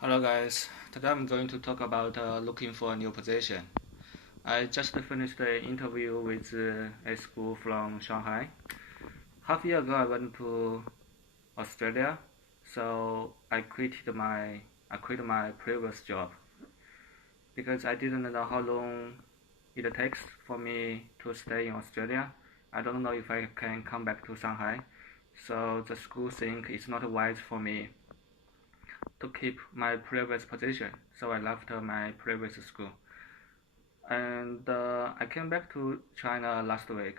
Hello guys, today I'm going to talk about looking for a new position. I just finished an interview with a school from Shanghai. Half a year ago I went to Australia, so I quit my previous job because I didn't know how long it takes for me to stay in Australia. I don't know if I can come back to Shanghai, so the school think it's not wise for me to keep my previous position, so I left my previous school. And I came back to China last week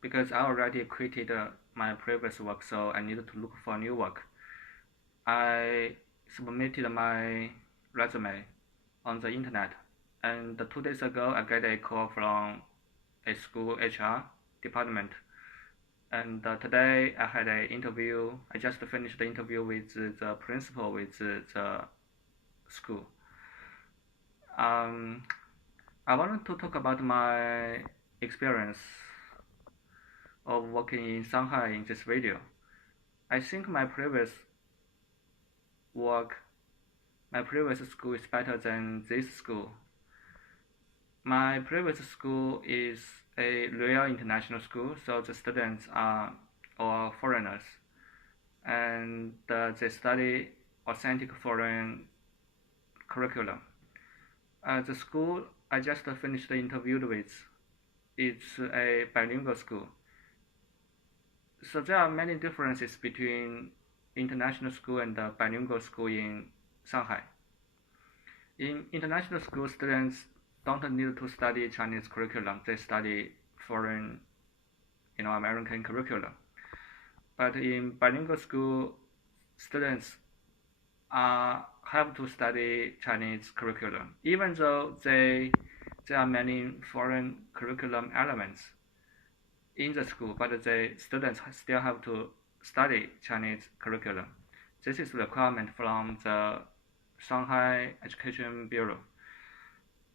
because I already quitted my previous work, so I needed to look for new work. I submitted my resume on the internet, and 2 days ago I got a call from a school HR department. And today I had an interview. I just finished the interview with the principal with the school. Um, I wanted to talk about my experience of working in Shanghai in this video. I think work, my previous school is better than this school. My previous school is a real international school, so the students are all foreigners, and they study authentic foreign curriculum. The school I just finished the interview with, it's a bilingual school. So there are many differences between international school and bilingual school in Shanghai. In international school, students don't need to study Chinese curriculum; they study foreign, American curriculum. But in bilingual school, students have to study Chinese curriculum, even though there are many foreign curriculum elements in the school, but the students still have to study Chinese curriculum. This is a requirement from the Shanghai Education Bureau.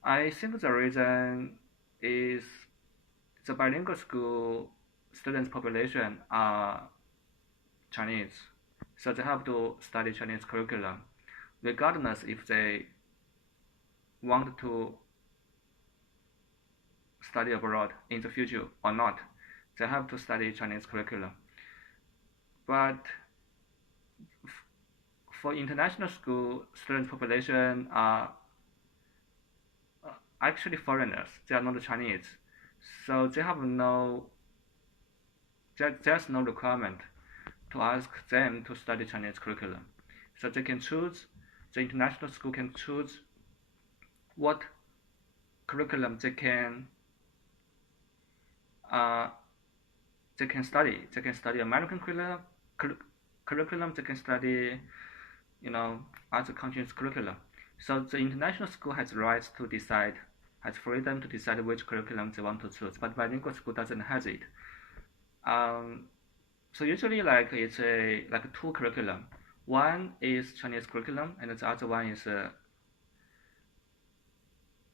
I think the reason is the bilingual school students population are Chinese, so they have to study Chinese curriculum, regardless if they want to study abroad in the future or not. They have to study Chinese curriculum. But for international school, student population are actually foreigners. They are not Chinese, so there's no requirement to ask them to study Chinese curriculum. So they can choose. The international school can choose what curriculum uh, they can study. They can study American curriculum. They can study, other countries' curriculum. So the international school has rights to decide, has freedom to decide which curriculum they want to choose. But bilingual school doesn't have it. Um, so usually like it's a like two curriculum. One is Chinese curriculum, and the other one is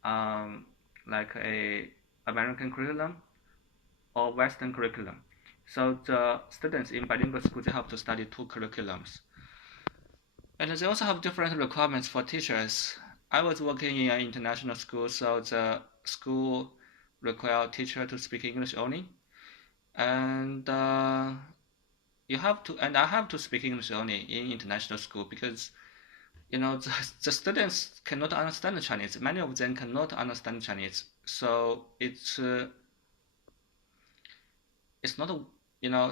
um, like a American curriculum or Western curriculum. So the students in bilingual school they have to study two curriculums. And they also have different requirements for teachers. I was working in an international school, so the school required teacher to speak English only, and I have to speak English only in international school because the students cannot understand Chinese. Many of them cannot understand Chinese, so it's not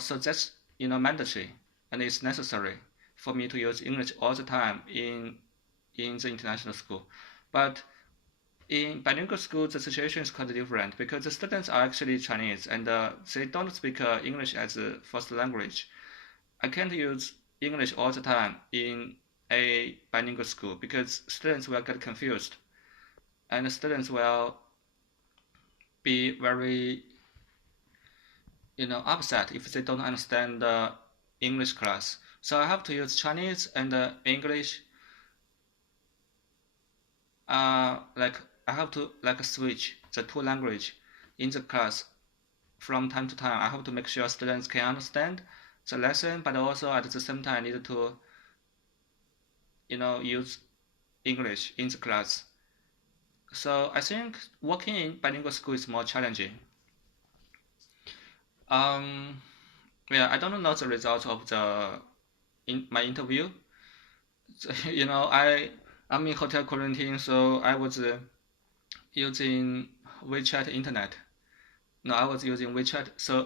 so that's mandatory and it's necessary for me to use English all the time in the international school. But in bilingual school, the situation is quite different because the students are actually Chinese and they don't speak English as a first language. I can't use English all the time in a bilingual school because students will get confused and students will be very upset if they don't understand the English class. So I have to use Chinese and English. Like I have to like switch the two language in the class from time to time. I have to make sure students can understand the lesson, but also at the same time I need to use English in the class. So I think working in bilingual school is more challenging. Um, yeah, I don't know the result of my interview. So, I'm in hotel quarantine, so I was using WeChat internet. No, I was using WeChat. So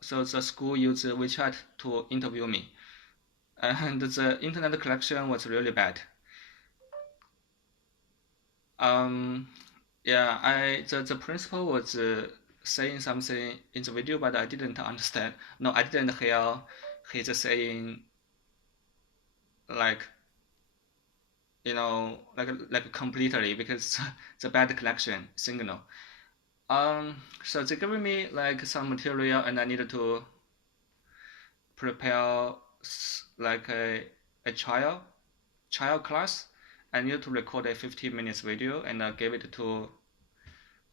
the school used WeChat to interview me, and the internet connection was really bad. Um, yeah, the principal was saying something in the video, but I didn't understand. No, I didn't hear he's saying like like completely because the bad connection signal. So they gave me like some material, and I needed to prepare like a child class. I needed to record a 15 minutes video and give it to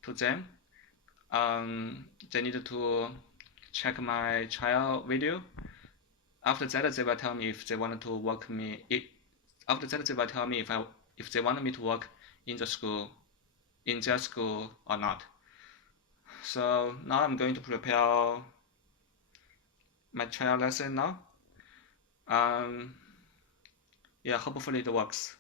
them. They needed to check my child video. After that, they will tell me if they wanted to work me. After that, they will tell me if they wanted me to work in the school, in their school or not. So now I'm going to prepare my child lesson now. Um, yeah, hopefully it works.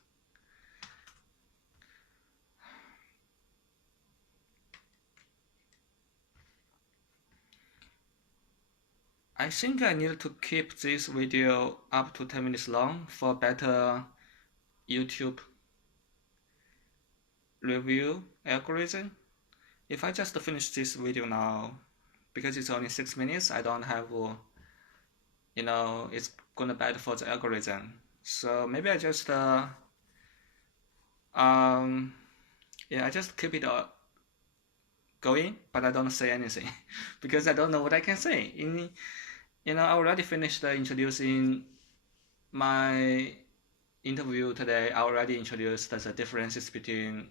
I think I need to keep this video up to 10 minutes long for better YouTube review algorithm. If I just finish this video now, because it's only 6 minutes, I don't have, it's gonna bad for the algorithm. So maybe I just, I just keep it going, but I don't say anything because I don't know what I can say. I already finished introducing my interview today. I already introduced the differences between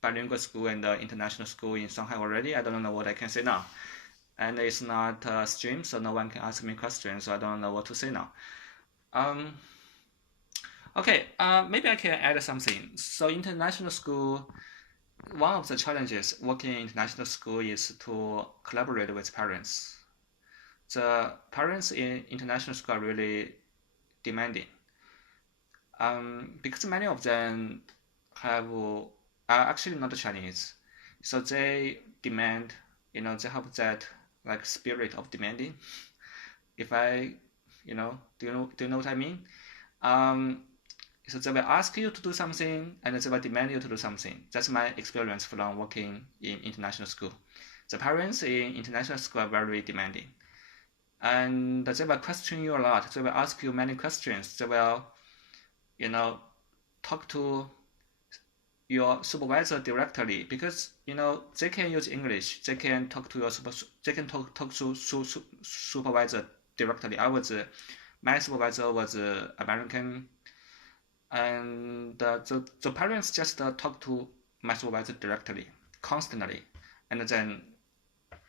bilingual school and international school in Shanghai already. I don't know what I can say now. And it's not stream, so no one can ask me questions, so I don't know what to say now. Okay, maybe I can add something. So international school, one of the challenges working in international school is to collaborate with parents. The parents in international school are really demanding. Because many of them are actually not Chinese, so they demand, they have that like spirit of demanding. If I, do you know what I mean? Um, so they will ask you to do something, and they will demand you to do something. That's my experience from working in international school. The parents in international school are very demanding, and they will question you a lot. They will ask you many questions. They will, talk to your supervisor directly because they can use English. They can talk to they can talk to supervisor directly. My supervisor was American, and the parents just talk to my supervisor directly, constantly, and then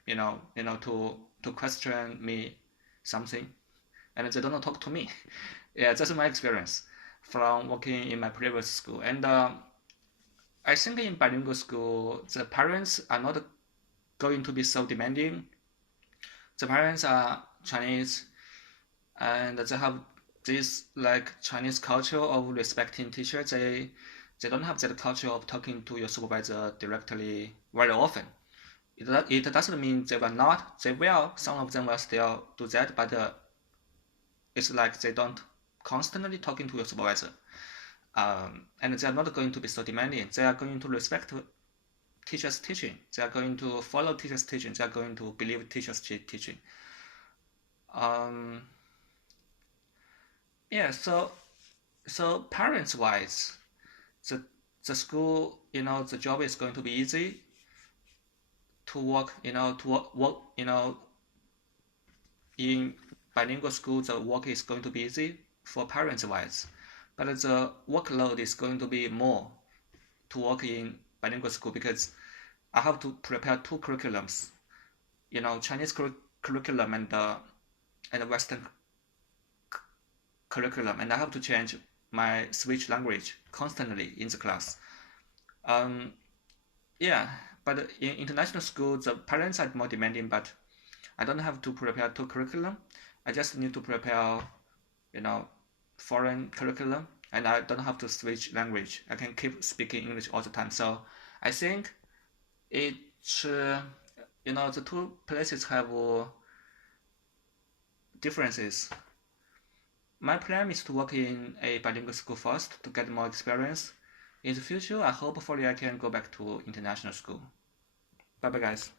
to question me something, and they don't talk to me. Yeah, that's my experience from working in my previous school. And I think in bilingual school, the parents are not going to be so demanding. The parents are Chinese, and they have this like Chinese culture of respecting teachers. They don't have that culture of talking to your supervisor directly very often. It doesn't mean they will not. They will. Some of them will still do that, but it's like they don't constantly talking to your supervisor. And they are not going to be so demanding. They are going to respect teachers' teaching. They are going to follow teachers' teaching. They are going to believe teachers' teaching. Um, yeah. So parents wise, the the school, the job is going to be easy to work. In bilingual school, the work is going to be easy for parents wise, but the workload is going to be more to work in bilingual school because I have to prepare two curriculums, Chinese curriculum and Western curriculum, and I have to change my switch language constantly in the class. Yeah, but in international school, the parents are more demanding, but I don't have to prepare two curriculum. I just need to prepare, foreign curriculum, and I don't have to switch language. I can keep speaking English all the time. So I think it, the two places have differences. My plan is to work in a bilingual school first to get more experience. In the future, I hope hopefully I can go back to international school. Bye bye, guys.